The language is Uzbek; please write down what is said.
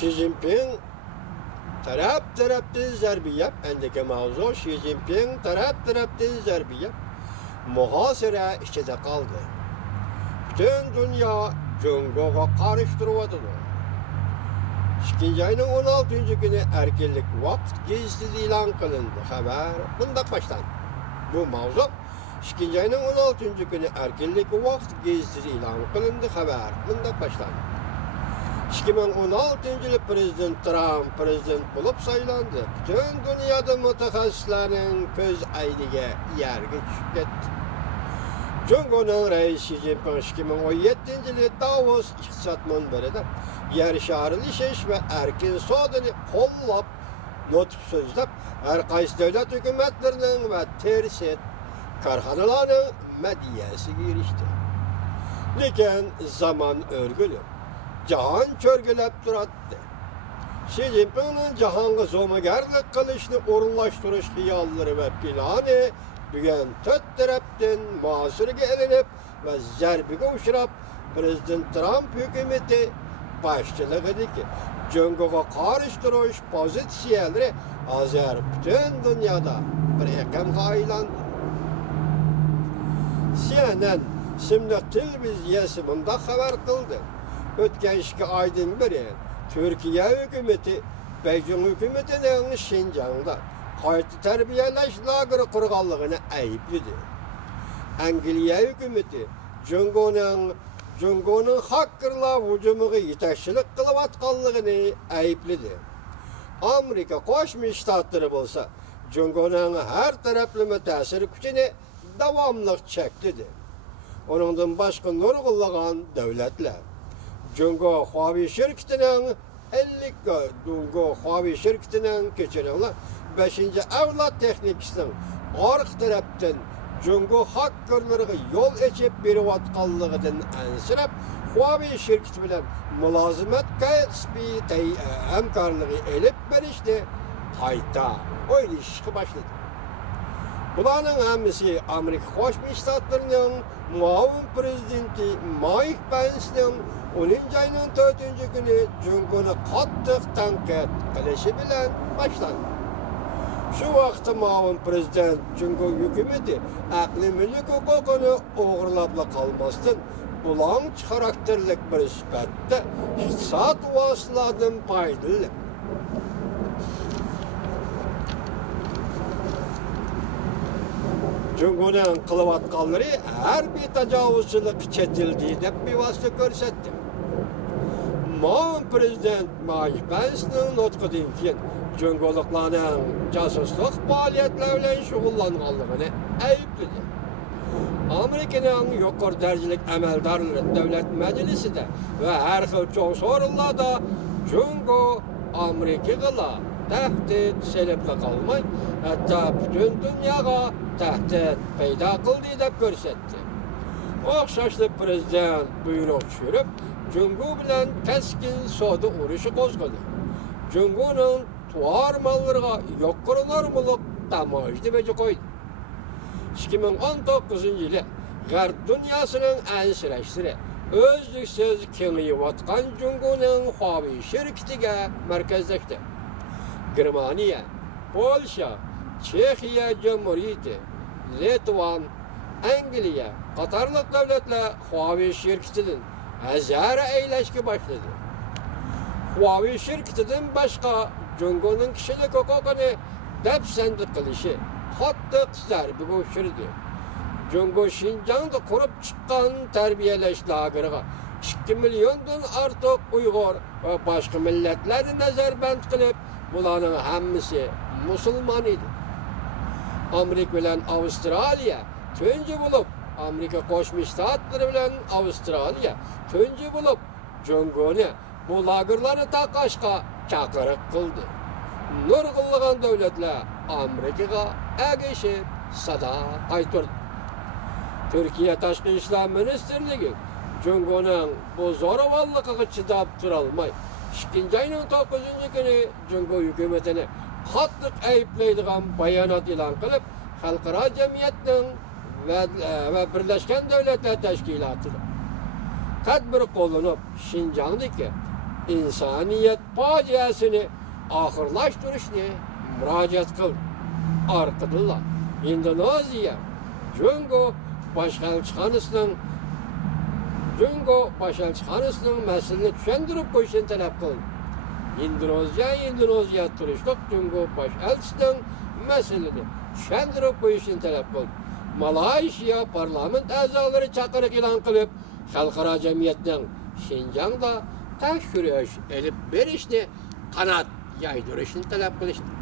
Xi Jinping taraf-tarafdan zarba yeb, endiki mavzu Xi Jinping taraf-tarafdan zarba yeb, muhosira ichida qoldi. Butun dunyo Jungoga qarshi turibdi. 2 ayning 16-kuni erkinlik vaqt gezitida e'lon qilindi. Xabar bunda başlandı. Bu mavzu 2 ayning 16-kuni erkinlik vaqt gezitida e'lon qilindi. Xabar bunda başlandı. 2016-yılı Prezident Trump prezident bo'lib saylandi. Bütün dünyada mutaxassislarning ko'z ayniga yerga tushib ketdi. Jungoning raisi Xi Jinping 2017-yılı Davos iqtisod munbarida yer sharillashish va erkin savdoni qo'llab nutq so'zlab, har qaysi davlat hukumatlarining va terset korxonalarning madhiyasiga erishdi. Lekin zaman o'rgilib jahon cho'rgilab turadi. Xi Jinpingning jahonga zo'magarlik qilishni o'rinlashtirish xiyollari va plani bugun 4 tarafdan muosiraga ilinib va zarbaga uchrab, Prezident Trump hukumati boshchiligidagi Jungoga qarshi turish pozitsiyalari hozir butun dunyoda bir raqamga aylandi. CNN ismli televiziyasi bunda xabar qildi. O'tgan 2 aydan beri Türkiye hükümeti Beijing hükümetinin Şinjan'da qayta tarbiyalash lageri qurganligini aybladi. Angliya hükümeti Jungoning hakkerlar hujumiga yetakchilik qilayotganligini aybladi. Amerika Qo'shma Shtatlari bo'lsa, Jungoning har taraflama ta'sir kuchini davomli chekladi. Onundan boshqa nurg'unlagan davlatlar Jungo Huawei şirketining kechiringlar 5-avlod texnikasining orqa tarafdan Jungo hakkerlariga yo'l ochib berayotganligidan ansirab, Huawei şirketi bilan mulozimat kasbiy hamkorligi elib berishni qayta o'ylashga boshladi. Bularning hammasi Amerika Qo'shma Shtatlarining muavin prezidenti Mike Pence'ning 10-ayning 4-kuni Jungoni qattiq tanqid qilishi bilan boshlandi. Shu vaqtda muavin prezident Jungo hukumati aqliy mulk huquqini o'g'irlab qolmasdan bulanç xarakterlik bir sifatda iqtisod vositalaridan foydalanib Jungoning qilayotganlari harbiy tajovuzchilik chetildi deb bevosita ko'rsatdi. Muavin prezident Mike Pence'ning nutqidan keyin Jungoliklarning josuslik faoliyatlari bilan shug'ullanganligini aybladi. Amerikaning yuqori darajali amaldorlari davlat majlisida va har xil cho'ng so'rinlarda Jungo Amerikaga tahdid selib qolmay, hatto butun dunyoga tahdid paydo qildi deb ko'rsatdi. O'xshashli prezident buyruq tushirib, Jungo bilan keskin savdo urushi qo'zg'adi. Jungoning tuvar mollariga yuqori normalar tamoyishni beji qo'ydi. 2019-yili G'arb dunyosining ansirashlari o'zliksiz kengayayotgan Jungoning Huawei shirkatiga markazlashdi. Germaniya, Polsha, Chexiya Cumhuriyati, Litvan, Angliya qatorli davlatlar Huawei shirkatidan azara aylashga boshladi. Huawei shirkatidan boshqa Jungoning kishilik huquqini dafsanda qilishi qattiq zarbaga uchradi. Jungo Xinjiangda qurib chiqqan tarbiyalash lageriga 2 milliondan ortiq Uyg'ur va boshqa millatlarni nazarband qilib, bularning hammasi musulmon edi. Amerika bilan Avstraliya tunji bo'lib, Amerika Qo'shma Shtatlari bilan Avstraliya tunji bo'lib, Jungoni bu lagerlarni taqashga chaqiriq qildi. Nurg'unlagan davlatlar Amerikaga agishib sada qaytardi. Türkiye Tashqi ishlar ministrligi Jungoning bu zo'ravonligiga chidab tura olmay, 2-ayning 9-kuni Jungo hukumatini qattiq ayblaydigan bayonot e'lon qilib, xalqaro jamiyatning va Birlashgan Davlatlar Tashkiloti tadbir qo'llanib, Xinjiangdagi insaniyet faciasini ahırlaştırışını müracaat kıl. Arkadırlar. Endonezya, Jungo başkanlığının meselini düşündürüp koyuşunu talep kılın. Endonezya turistlik Jungo başkanlığının meselini düşündürüp koyuşunu talep kılın. Malaysiya parlament azaları çakırık ilan kılıp, halkara cemiyetinin Şinjan'da taş yürüyüş elip verişini kanat yaydırışını talep kılıştı.